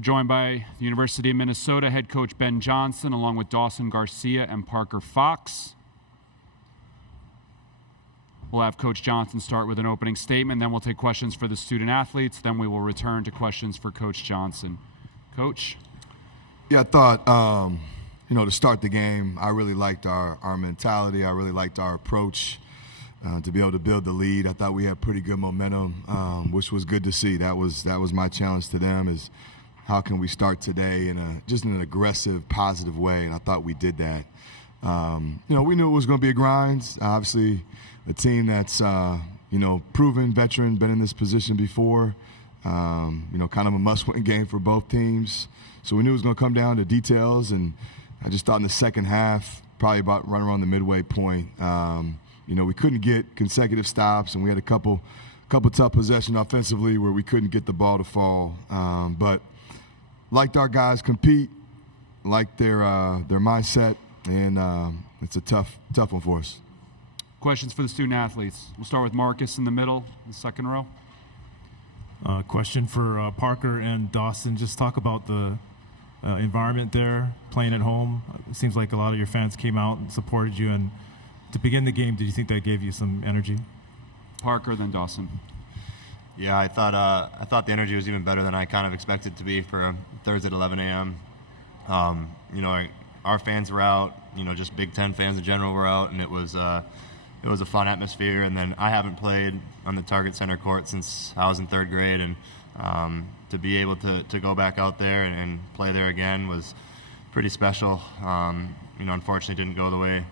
We're joined by the University of Minnesota head coach Ben Johnson, along with Dawson Garcia and Parker Fox. We'll have Coach Johnson start with an opening statement, then we'll take questions for the student athletes, then we will return to questions for Coach Johnson. Coach? Yeah, I thought, to start the game, I really liked our mentality. I really liked our approach to be able to build the lead. I thought we had pretty good momentum, which was good to see. That was my challenge to them is how can we start today in just in an aggressive, positive way, and I thought we did that. We knew it was going to be a grind. Obviously, a team that's, proven veteran, been in this position before, kind of a must-win game for both teams. So we knew it was going to come down to details, and I just thought in the second half, probably about right around the midway point, we couldn't get consecutive stops, and we had a couple tough possessions offensively where we couldn't get the ball to fall. But liked our guys compete, liked their mindset, and it's a tough one for us. Questions for the student athletes. We'll start with Marcus in the middle, the second row. Question for Parker and Dawson. Just talk about the environment there, playing at home. It seems like a lot of your fans came out and supported you. And to begin the game, did you think that gave you some energy? Parker, then Dawson. Yeah, I thought the energy was even better than I kind of expected it to be for a Thursday at 11 a.m. Our fans were out. Just Big Ten fans in general were out, and it was a fun atmosphere. And then I haven't played on the Target Center court since I was in third grade, and to be able to go back out there and play there again was pretty special. Unfortunately, didn't go the way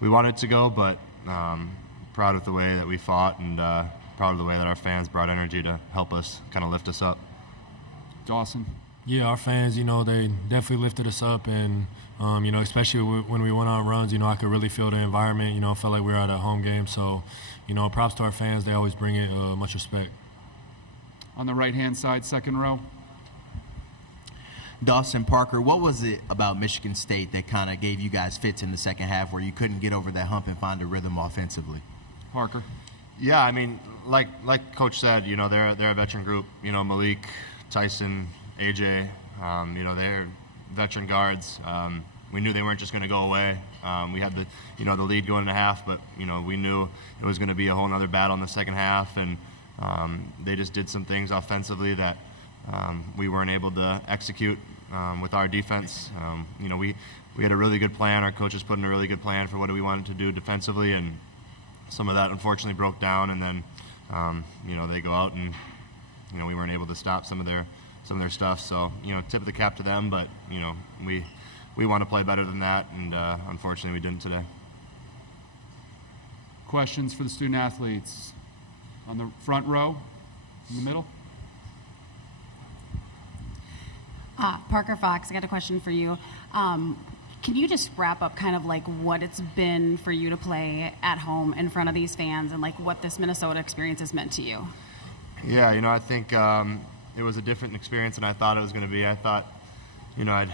we wanted it to go, but proud of the way that we fought, and proud of the way that our fans brought energy to help us kind of lift us up. Dawson? Yeah, our fans, they definitely lifted us up, and especially when we went on runs, I could really feel the environment. Felt like we were at a home game. So, props to our fans. They always bring it much respect. On the right-hand side, second row. Dawson, Parker, what was it about Michigan State that kind of gave you guys fits in the second half where you couldn't get over that hump and find a rhythm offensively? Parker? Yeah, I mean, like Coach said, they're a veteran group. Malik, Tyson, AJ, they're veteran guards. We knew they weren't just going to go away. We had the lead going into half, but we knew it was going to be a whole other battle in the second half, and they just did some things offensively that we weren't able to execute with our defense. We had a really good plan. Our coaches put in a really good plan for what we wanted to do defensively, and some of that unfortunately broke down. And then they go out and we weren't able to stop some of their stuff. So tip of the cap to them, but we want to play better than that, and unfortunately we didn't today. Questions for the student athletes? On the front row, in the middle. Parker Fox, I got a question for you. Can you just wrap up kind of like what it's been for you to play at home in front of these fans, and like what this Minnesota experience has meant to you? Yeah, I think it was a different experience than I thought it was going to be. I thought, I'd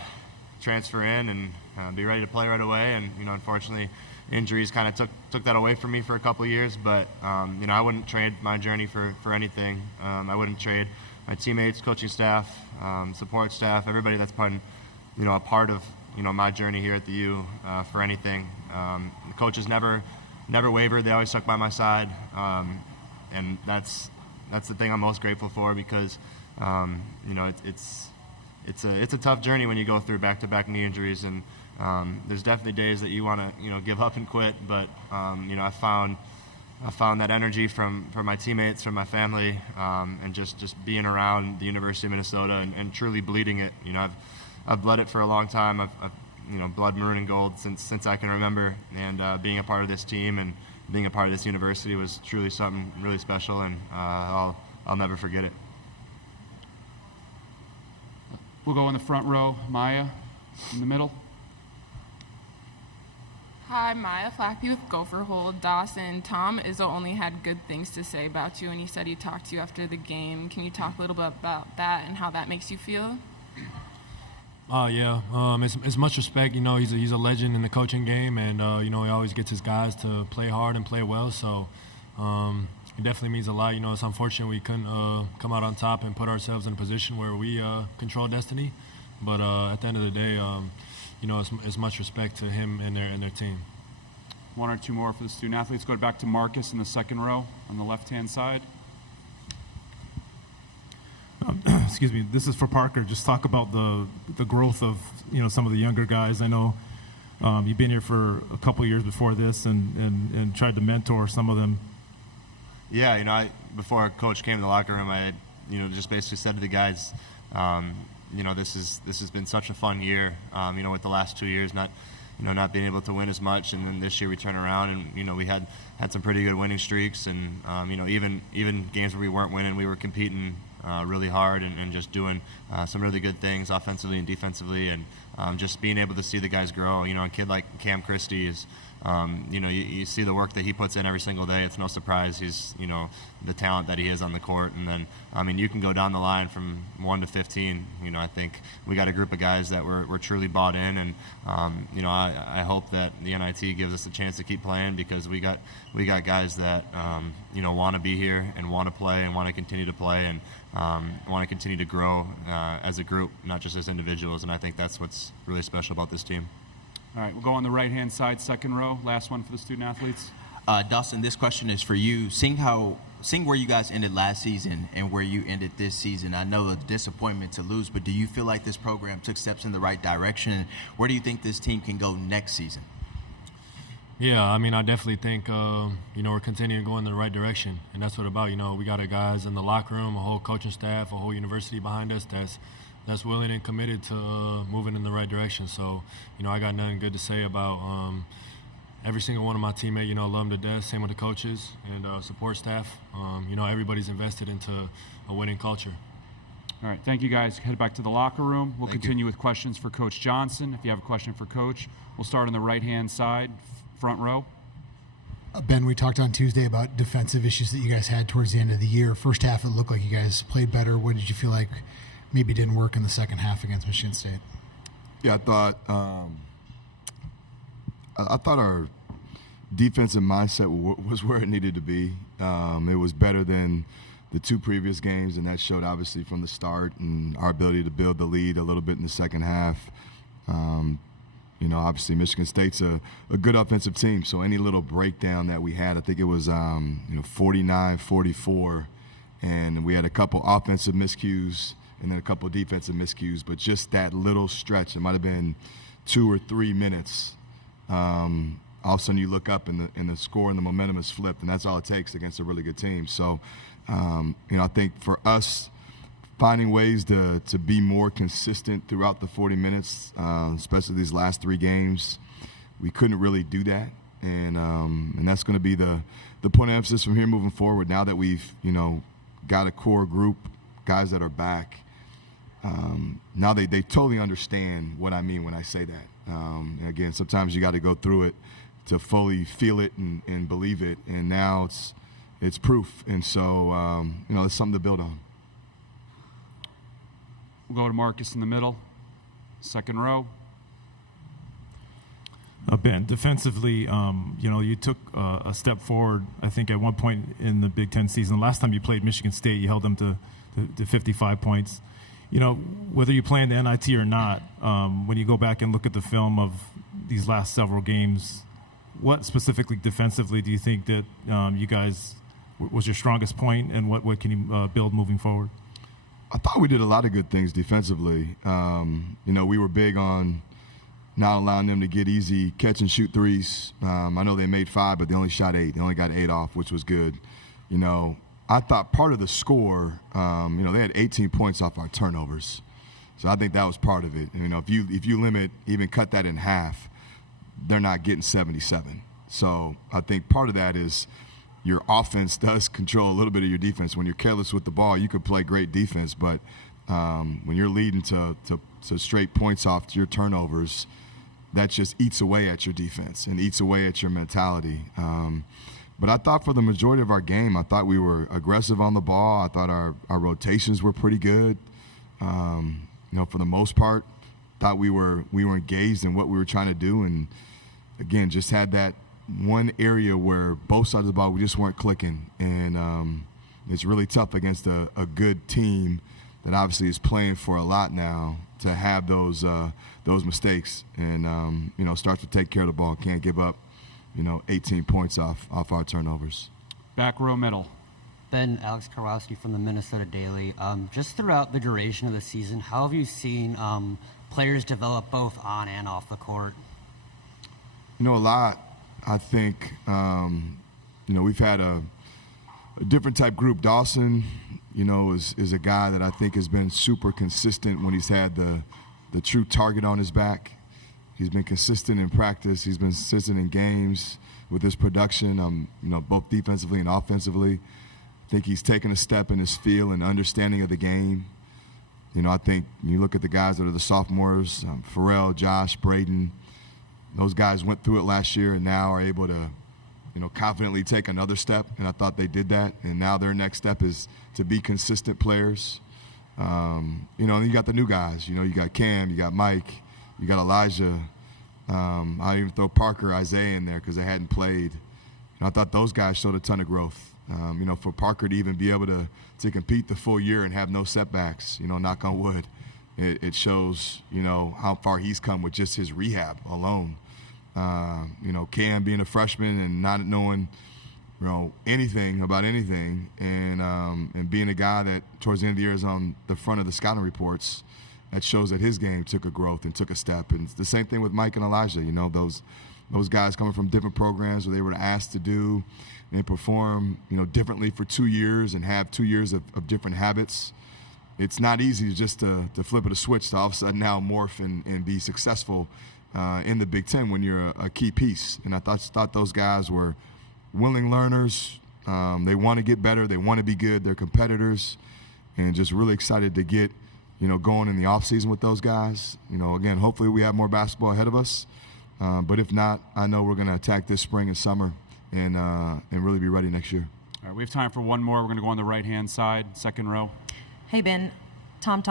transfer in and be ready to play right away, and unfortunately, injuries kind of took that away from me for a couple of years. But I wouldn't trade my journey for anything. I wouldn't trade my teammates, coaching staff, support staff, everybody that's a part of my journey here at the U for anything. The coaches never wavered. They always stuck by my side, and that's the thing I'm most grateful for, because it's a tough journey when you go through back-to-back knee injuries, and there's definitely days that you want to give up and quit. But I found that energy from my teammates, from my family, and just being around the University of Minnesota and truly bleeding it. I've bled it for a long time. I've bled maroon and gold since I can remember, and being a part of this team and being a part of this university was truly something really special, and I'll never forget it. We'll go in the front row. Maya, in the middle. Hi, Maya Flackby with Gopher. Dawson, Tom Izzo only had good things to say about you, and he said he talked to you after the game. Can you talk a little bit about that and how that makes you feel? Yeah, it's much respect. He's a legend in the coaching game, and he always gets his guys to play hard and play well. So it definitely means a lot. You know, it's unfortunate we couldn't come out on top and put ourselves in a position where we control destiny. But at the end of the day, you know, it's much respect to him and their team. One or two more for the student athletes. Go back to Marcus in the second row on the left-hand side. Excuse me. This is for Parker. Just talk about the growth of, you know, some of the younger guys. I know you've been here for a couple of years before this and tried to mentor some of them. Yeah, you know, before Coach came to the locker room, I had, you know, just basically said to the guys, you know, this has been such a fun year. You know, with the last 2 years not being able to win as much, and then this year we turn around and, you know, we had some pretty good winning streaks, and you know, even games where we weren't winning, we were competing really hard and just doing some really good things offensively and defensively, and just being able to see the guys grow. You know, a kid like Cam Christie is, you know, you see the work that he puts in every single day. It's no surprise he's, you know, the talent that he is on the court. And then, I mean, you can go down the line from 1 to 15. You know, I think we got a group of guys that we're truly bought in, and you know, I hope that the NIT gives us a chance to keep playing, because we got guys that you know, want to be here and want to play and want to continue to play, and want to continue to grow as a group, not just as individuals. And I think that's what's really special about this team. All right, we'll go on the right-hand side, second row. Last one for the student athletes. Dawson, this question is for you. Seeing where you guys ended last season and where you ended this season, I know the disappointment to lose, but do you feel like this program took steps in the right direction? Where do you think this team can go next season? Yeah, I mean, I definitely think, you know, we're continuing to go in the right direction, and that's what about. You know, we got our guys in the locker room, a whole coaching staff, a whole university behind us that's willing and committed to moving in the right direction. So, you know, I got nothing good to say about every single one of my teammates. You know, love them to death. Same with the coaches and support staff. You know, everybody's invested into a winning culture. All right, thank you guys. Head back to the locker room. We'll continue with questions for Coach Johnson. If you have a question for Coach, we'll start on the right-hand side, front row. Ben, we talked on Tuesday about defensive issues that you guys had towards the end of the year. First half, it looked like you guys played better. What did you feel like maybe didn't work in the second half against Michigan State? Yeah, I thought our defensive mindset was where it needed to be. It was better than the two previous games, and that showed obviously from the start, and our ability to build the lead a little bit in the second half. You know, obviously Michigan State's a good offensive team, so any little breakdown that we had, I think it was 49-44, and we had a couple offensive miscues and then a couple defensive miscues, but just that little stretch, it might have been 2 or 3 minutes. All of a sudden you look up and the score and the momentum is flipped, and that's all it takes against a really good team. So, you know, I think for us, finding ways to be more consistent throughout the 40 minutes, especially these last 3 games, we couldn't really do that. And that's going to be the point of emphasis from here moving forward. Now that we've, you know, got a core group, guys that are back, now they totally understand what I mean when I say that. And again, sometimes you got to go through it to fully feel it and believe it. And now it's proof. And so, you know, it's something to build on. We'll go to Marcus in the middle, second row. Ben, defensively, you know, you took a step forward, I think, at one point in the Big Ten season. Last time you played Michigan State, you held them to 55 points. You know, whether you play in the NIT or not, when you go back and look at the film of these last several games, what specifically defensively do you think that you guys was your strongest point, and what can you build moving forward? I thought we did a lot of good things defensively. You know, we were big on not allowing them to get easy catch and shoot threes. I know they made 5, but they only shot 8. They only got 8 off, which was good. You know, I thought part of the score, you know, they had 18 points off our turnovers. So I think that was part of it. You know, if you limit, even cut that in half, they're not getting 77. So I think part of that is your offense does control a little bit of your defense. When you're careless with the ball, you could play great defense, but when you're leading to straight points off your turnovers, that just eats away at your defense and eats away at your mentality. But I thought for the majority of our game, I thought we were aggressive on the ball. I thought our rotations were pretty good. You know, for the most part, thought we were engaged in what we were trying to do, and again, just had that one area where both sides of the ball we just weren't clicking, and it's really tough against a good team that obviously is playing for a lot now to have those mistakes and starts to take care of the ball. Can't give up 18 points off our turnovers. Back row middle. Ben, Alex Karwowski from the Minnesota Daily. Just throughout the duration of the season, how have you seen players develop both on and off the court? A lot. I think, we've had a different type group. Dawson, is a guy that I think has been super consistent when he's had the true target on his back. He's been consistent in practice. He's been consistent in games with his production, both defensively and offensively. I think he's taken a step in his feel and understanding of the game. I think you look at the guys that are the sophomores, Pharrell, Josh, Braden, those guys went through it last year and now are able to, confidently take another step, and I thought they did that. And now their next step is to be consistent players. And you got the new guys. You got Cam, you got Mike, you got Elijah. I even throw Parker, Isaiah in there because they hadn't played. I thought those guys showed a ton of growth. For Parker to even be able to compete the full year and have no setbacks, knock on wood, it shows, how far he's come with just his rehab alone. Cam being a freshman and not knowing, anything about anything, and being a guy that towards the end of the year is on the front of the scouting reports, that shows that his game took a growth and took a step. And it's the same thing with Mike and Elijah. Those guys coming from different programs where they were asked to do and perform, differently for 2 years and have 2 years of different habits. It's not easy just to flip a switch to all of a sudden now morph and be successful in the Big Ten when you're a key piece. And I thought those guys were willing learners. They want to get better. They want to be good. They're competitors, and just really excited to get, going in the offseason with those guys. Again, hopefully we have more basketball ahead of us. But if not, I know we're going to attack this spring and summer and really be ready next year. All right, we have time for one more. We're going to go on the right-hand side, second row. Hey, Ben. Tom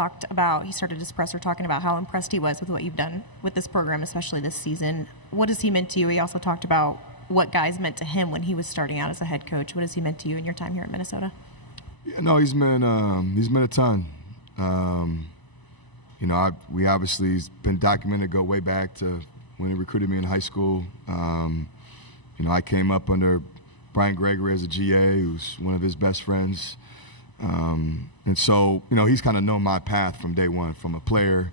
he started his presser talking about how impressed he was with what you've done with this program, especially this season. What has he meant to you? He also talked about what guys meant to him when he was starting out as a head coach. What has he meant to you in your time here at Minnesota? Yeah, no, he's meant a ton. We obviously, he's been documented, go way back to when he recruited me in high school. I came up under Brian Gregory as a GA, who's one of his best friends. And so, he's kind of known my path from day one, from a player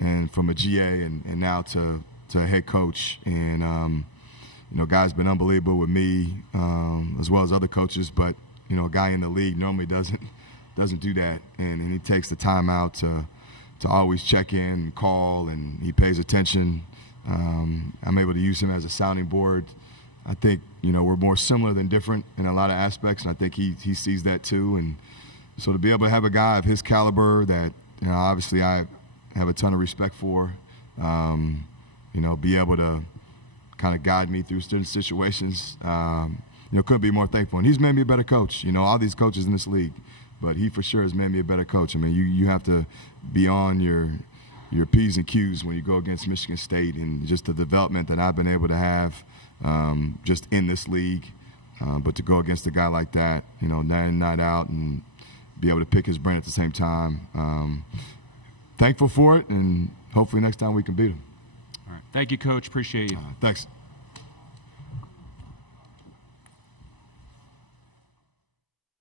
and from a GA and now to head coach. And, guy's been unbelievable with me as well as other coaches, but, a guy in the league normally doesn't do that. And he takes the time out to always check in and call, and he pays attention. I'm able to use him as a sounding board. I think, we're more similar than different in a lot of aspects, and I think he sees that too. And so to be able to have a guy of his caliber that, obviously I have a ton of respect for, be able to kind of guide me through certain situations, couldn't be more thankful. And he's made me a better coach. All these coaches in this league, but he for sure has made me a better coach. I mean, you have to be on your P's and Q's when you go against Michigan State, and just the development that I've been able to have just in this league. But to go against a guy like that, night in, night out, and be able to pick his brain at the same time. Thankful for it, and hopefully next time we can beat him. All right. Thank you, Coach. Appreciate you. Thanks.